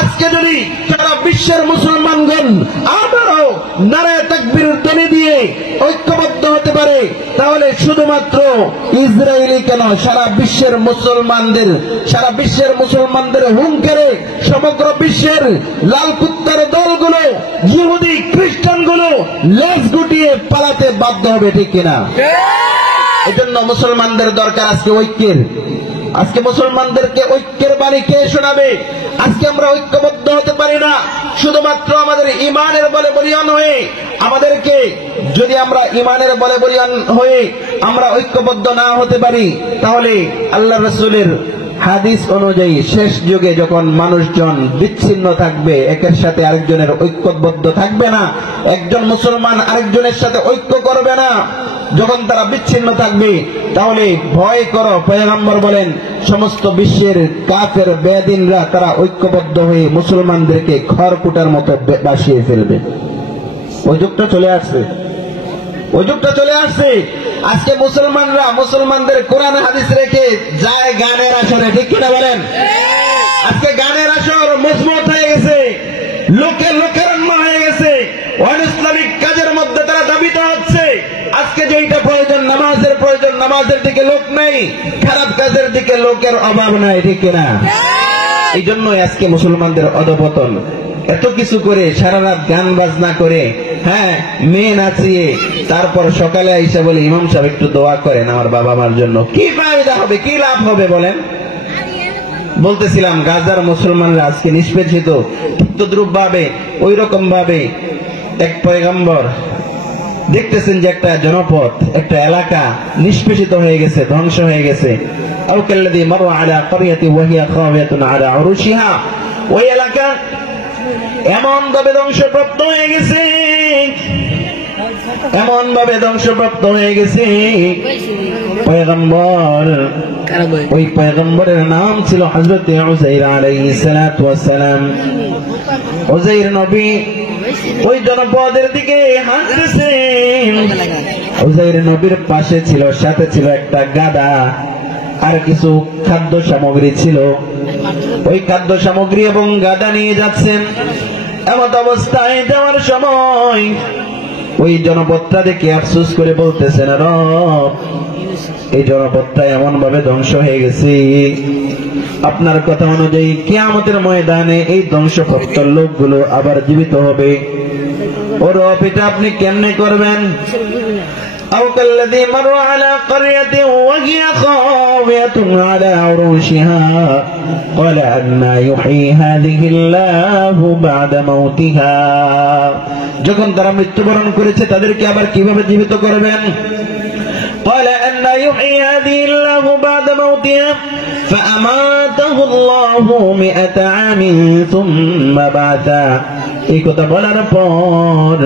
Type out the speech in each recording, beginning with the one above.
আজকে যদি সারা বিশ্বের মুসলমানগণ আবারও নারায়ে তাকবীর ধ্বনি দিয়ে ঐক্যবদ্ধ হতে পারে, তাহলে শুধুমাত্র ইসরায়েলি কেন, সারা বিশ্বের মুসলমানদের হুঙ্কারে সমগ্র বিশ্বের লাল কুত্তার দলগুলো, ইহুদি খ্রিস্টানগুলো লেজ গুটিয়ে পালাতে বাধ্য হবে, ঠিক কিনা? এজন্য মুসলমানদের দরকার আজকে ঐক্যের। আজকে মুসলমানদেরকে ঐক্যের বাণী কে শোনাবে? আজকে আমরা ঐক্যবদ্ধ হতে পারি না শুধুমাত্র আমাদের ঈমানের বলে বলিয়ান হয়ে। আমাদেরকে যদি আমরা ঈমানের বলে বলিয়ান হয়ে আমরা ঐক্যবদ্ধ না হতে পারি, তাহলে আল্লাহ রাসূলের হাদিস অনুযায়ী শেষ যুগে যখন মানুষজন বিচ্ছিন্ন থাকবে, একের সাথে আরেকজনের ঐক্যবদ্ধ থাকবে না, একজন মুসলমান আরেকজনের সাথে ঐক্য করবে না, যখন তারা বিচ্ছিন্ন থাকবে, তাহলে ভয় করো, পয়গম্বর বলেন সমস্ত বিশ্বের কাফের বেদিনরা তারা ঐক্যবদ্ধ হয়ে মুসলমানদেরকে খড়কুটার মতো বাসিয়ে ফেলবে। ওই যুগটা চলে আসছে। আজকে মুসলমানরা মুসলমানদের কোরআন হাদিস রেখে যায় গানের আসরে, ঠিক কিনা বলেন? আজকে গানের আসর মজবুত হয়ে গেছে, লোকের হয়ে গেছে, অনিসলামিক কাজের মধ্যে তারা দাবিত হচ্ছে। আজকে যেটা প্রয়োজন, নামাজের প্রয়োজন, নামাজের দিকে লোক নেই, খারাপ কাজের দিকে লোকের অভাব নাই, ঠিক কিনা? এই জন্যই আজকে মুসলমানদের অধঃপতন। এত কিছু করে সারা রাত গান বাজনা করে, হ্যাঁ, মেয়ে নাচিয়ে, তারপর সকালে আইসা বলে ইমাম সাহেব একটু দোয়া করেন আমার বাবা মার জন্য। কি ফায়দা হবে, কি লাভ হবে বলেন? বলতেছিলাম গাজার মুসলমানরা আজকে নিষ্পেষিত, তদ্রুপ ভাবে ওই রকম ভাবে এক পয়গম্বর দেখতেছেন যে একটা জনপদ, একটা এলাকা নিষ্পেষিত হয়ে গেছে, ধ্বংস হয়ে গেছে। আও কাল্লাযী মাররা আলা ক্বরিয়াতি ওয়া হিয়া খাওয়াতুন আলা উরুশিহা, ওই এলাকা এমন ভাবে ধ্বংসপ্রাপ্ত হয়ে গেছে, পয়গম্বর, ওই পয়গম্বরের নাম ছিল হযরত উযাইর আলাইহিস সালাতু ওয়াস সালাম। উযাইর নবী ওই জনপদের দিকে হাঁটতেছেন। উযাইর নবীর পাশে ছিল, সাথে ছিল একটা গাধা আর কিছু খাদ্য সামগ্রী ছিল। ওই খাদ্য সামগ্রী এবং গাধা নিয়ে যাচ্ছেন। এমত অবস্থায় যাওয়ার সময় ওই জনপদটা দেখে আফসোস করে বলতেছেন, রব, এই জনপদটা এমন ভাবে ধ্বংস হয়ে গেছে, আপনার কথা অনুযায়ী কিয়ামতের ময়দানে এই ধ্বংসপ্রাপ্ত লোকগুলো আবার জীবিত হবে। ও রব, এটা আপনি কেমনে করবেন? أو كالذي مر على قرية وهي خاوية على عروشها قال أنى يحيي هذه الله بعد موتها, যখন তারা মৃত্যুবরণ করেছে তাদেরকে আবার কিভাবে জীবিত করবেন? قال أنى يحيي هذه الله بعد موتها فأماته الله 100 عام ثم بعثه. এই কথা বলার পর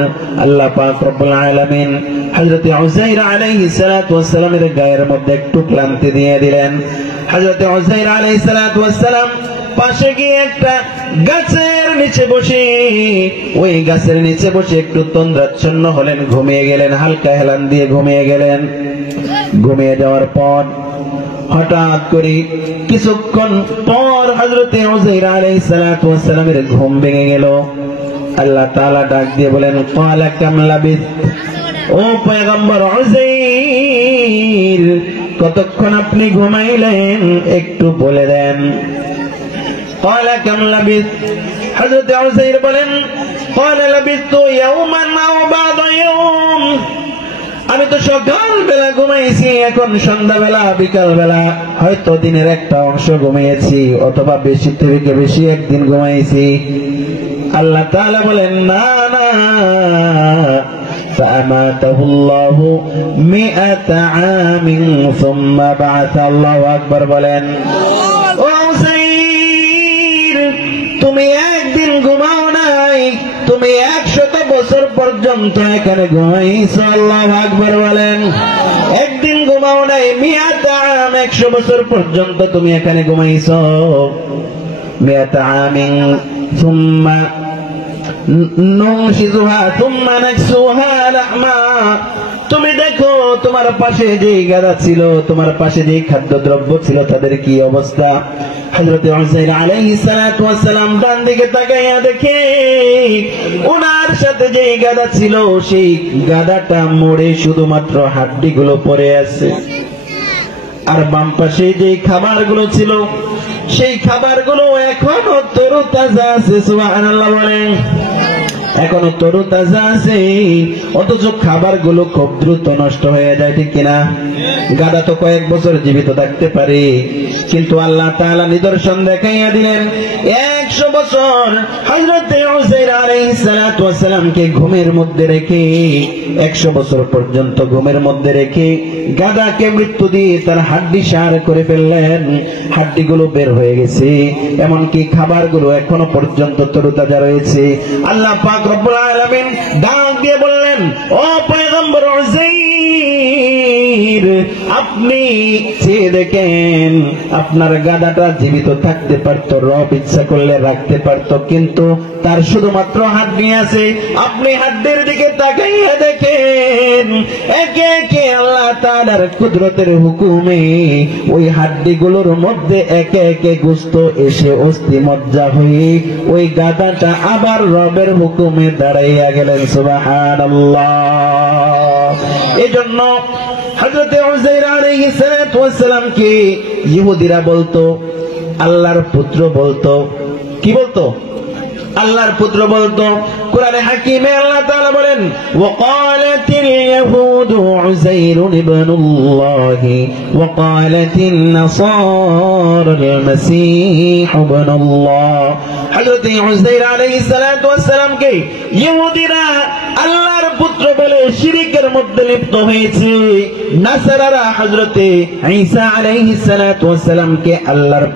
আল্লাহ পাক রব্বুল আলামিন হযরত উযাইর আলাইহিস সালাতু ওয়াস সালামের গায়ের মধ্যে একটু ক্লান্তি দিয়ে দিলেন। হযরত উযাইর আলাইহিস সালাতু ওয়াস সালাম পাশে গিয়ে একটা গাছের নিচে বসে, ওই গাছের নিচে বসে একটু তন্দ্রাচ্ছন্ন হলেন, ঘুমিয়ে গেলেন, হালকা হেলান দিয়ে ঘুমিয়ে গেলেন। ঘুমিয়ে যাওয়ার পর হঠাৎ করে কিছুক্ষণ পর হযরত উযাইর আলাইহিস সালাতু ওয়াস সালামের ঘুম ভেঙে গেল। আল্লাহ তাআলা ডাক দিয়ে বলেন, ক্বালা কাম লাবিস, ও পয়গম্বর উযাইর, কতক্ষণ আপনি ঘুমাইলেন একটু বলে দেন। ক্বালা কাম লাবিস, হযরত উযাইর বলেন, ক্বালা লাবিসতু ইয়াওমান আও বা'দা ইয়াওম, আমি তো সকালবেলা ঘুমাইছি, এখন সন্ধ্যাবেলা, বিকালবেলা, হয়তো দিনের একটা অংশ ঘুমিয়েছি, অথবা বেশি থেকে বেশি একদিন ঘুমাইছি। আল্লাহ তাআলা বলেন, না না, ফামাতাহুল্লাহু 100 আমিন সুম্মা বা'আথা। আল্লাহু আকবার বলেন। ও উযাইর, তুমি একদিন ঘুমাও নাই, তুমি 100 বছর পর্যন্ত এখানে ঘুমাইছো। আল্লাহু আকবার বলেন। একদিন ঘুমাও নাই, 100 আম, 100 বছর পর্যন্ত তুমি এখানে ঘুমাইছো। 100 আমিন সুম্মা নুনশিজুহা সুম্মা নাকসুহা লাহমা, তুমি দেখো তোমার পাশে যে গাদা ছিল, তোমার পাশে যে খাদ্যদ্রব্য ছিল, তাদের কি অবস্থা। হযরত উযাইর আলাইহিস সালাতু ওয়াস সালাম ডান দিকে তাকাইয়া দেখে ওনার সাথে যে গাদা ছিল সেই গাদাটা মরে শুধুমাত্র হাড্ডিগুলো পড়ে আছে। আর বাম পাশে যে খাবারগুলো ছিল সেই খাবারগুলো এখনো তরুতাজা আছে। সুবহানাল্লাহ বলেন, এখনো তরুতাজা আছে, অথচ খাবারগুলো খুব দ্রুত নষ্ট হয়ে যায়, ঠিক কিনা? গাদা তো কয়েক বছর জীবিত থাকতে পারে, কিন্তু আল্লাহ তাআলা নিদর্শন দেখাইয়া দিলেন 100 বছর হযরত উযাইর আলাইহিস সালাতু ওয়াস সালামকে ঘুমের মধ্যে রেখে 100 বছর পর্যন্ত ঘুমের মধ্যে রেখে গাদাকে মৃত্যু দিয়ে তার হাড্ডি সার করে ফেললেন। হাড্ডিগুলো বের হয়ে গেছে, এমনকি খাবারগুলো এখনো পর্যন্ত তরুতাজা রয়েছে। আল্লাহ পাক রব্বুল আলামিন ডাক দিয়ে বললেন, ও পয়গম্বর উযাইর, আপনি চেয়ে দেখেন, আপনার গাদাটা জীবিত থাকতে পারত, রব ইচ্ছা করলে রাখতে পারত, কিন্তু তার শুধুমাত্র হাড্ডি আছে। আপনি হাড্ডির দিকে তাকাইয়া দেখেন, একে একে আল্লাহ তাআলার কুদরতের হুকুমে ওই হাড্ডিগুলোর মধ্যে একে একে গোশত এসে অস্থি মজ্জা হয়ে ওই গাদাটা আবার রবের হুকুমে দাঁড়াইয়া গেলেন। সুবহানাল্লাহ। এজন্য হযরত উযাইর আলাইহিস সালাতু ওয়াস সালামকে ইহুদিরা বলতো আল্লাহর পুত্র বলতো। কি বলতো? আল্লাহর পুত্র বলতো। কুরআনে হাকিমে আল্লাহ তাআলা বলেন, ওয়াকালাতিল ইয়াহুদু উযাইরুন ইবনুল্লাহি ওয়াকালাতিন নাসারাল মাসীহ ইবনুল্লাহ। হযরত উযাইর আলাইহিস সালাতু ওয়াস সালামকে ইহুদিরা আল্লাহর পুত্র বলে শিরকের মধ্যে লিপ্ত হয়েছে। নাসারারা হযরত ঈসা আলাইহিস সালাতু ওয়াস সালামকে আল্লাহর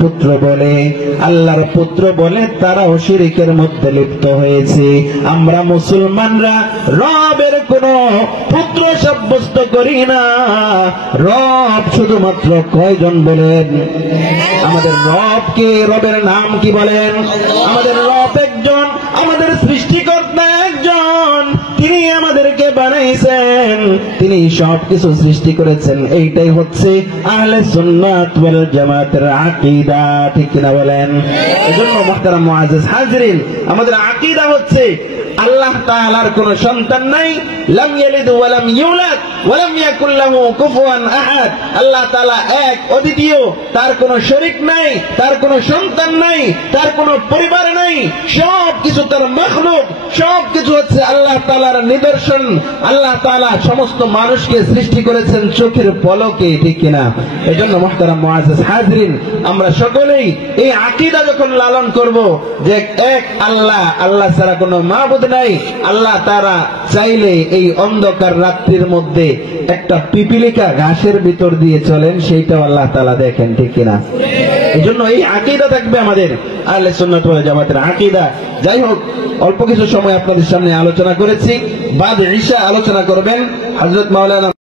পুত্র বলে তারাও শিরকের মধ্যে লিপ্ত হয়েছে। আমরা মুসলমানরা রবের কোন পুত্র সাব্যস্ত করি না। রব শুধুমাত্র কয়জন বলেন? আমাদের রবকে, রবের নাম কি বলেন? আমাদের রব একজন, আমাদের সৃষ্টিকর্তা একজন, তিনি আমাদেরকে বানাইছেন, তিনি সবকিছু সৃষ্টি করেছেন। এইটাই হচ্ছে আহলে সুন্নাত ওয়াল জামাতের আকীদা, ঠিক কিনা বলেন? এজন্য মুহতারাম মুআজ্জিজ হাজিরিন, আমাদের আকীদা হচ্ছে আল্লাহ তাআলার কোন সন্তান নাই, লাম ইয়ালিদ ওয়া লাম ইউলাদ ওয়া লাম ইয়াকুল লাহু কুফুয়ান আহাদ। আল্লাহ তাআলা এক, অদ্বিতীয়, তার কোন শরীক নাই, তার কোন সন্তান নাই, তার কোন পরিবার নাই, সবকিছু তার মাখলুক, সবকিছু হচ্ছে আল্লাহ তাআলার নিদর্শন। আল্লাহ তাআলা সমস্ত মানুষকে সৃষ্টি করেছেন চোখের পলকে, ঠিক কিনা? এজন্য মুহতারাম মুআজ্জিজ হাজিরিন, আমরা সকলেই এই আকীদা যখন লালন করব যে এক আল্লাহ, আল্লাহ ছাড়া কোনো মাবুদ নাই, আল্লাহ তাআলা চাইলে এই অন্ধকার রাত্রির মধ্যে একটা পিপিলিকা ঘাসের ভিতর দিয়ে চলেন, সেইটাও আল্লাহ তাআলা দেখেন, ঠিক কিনা? এজন্য এই আকীদা থাকবে আমাদের আহলে সুন্নাত ওয়াল জামাতের আকীদা। যাই হোক, অল্প কিছু সময় আপনাদের সামনে আলোচনা করেছি, বাদ ইশা আলোচনা করবেন হযরত মাওলানা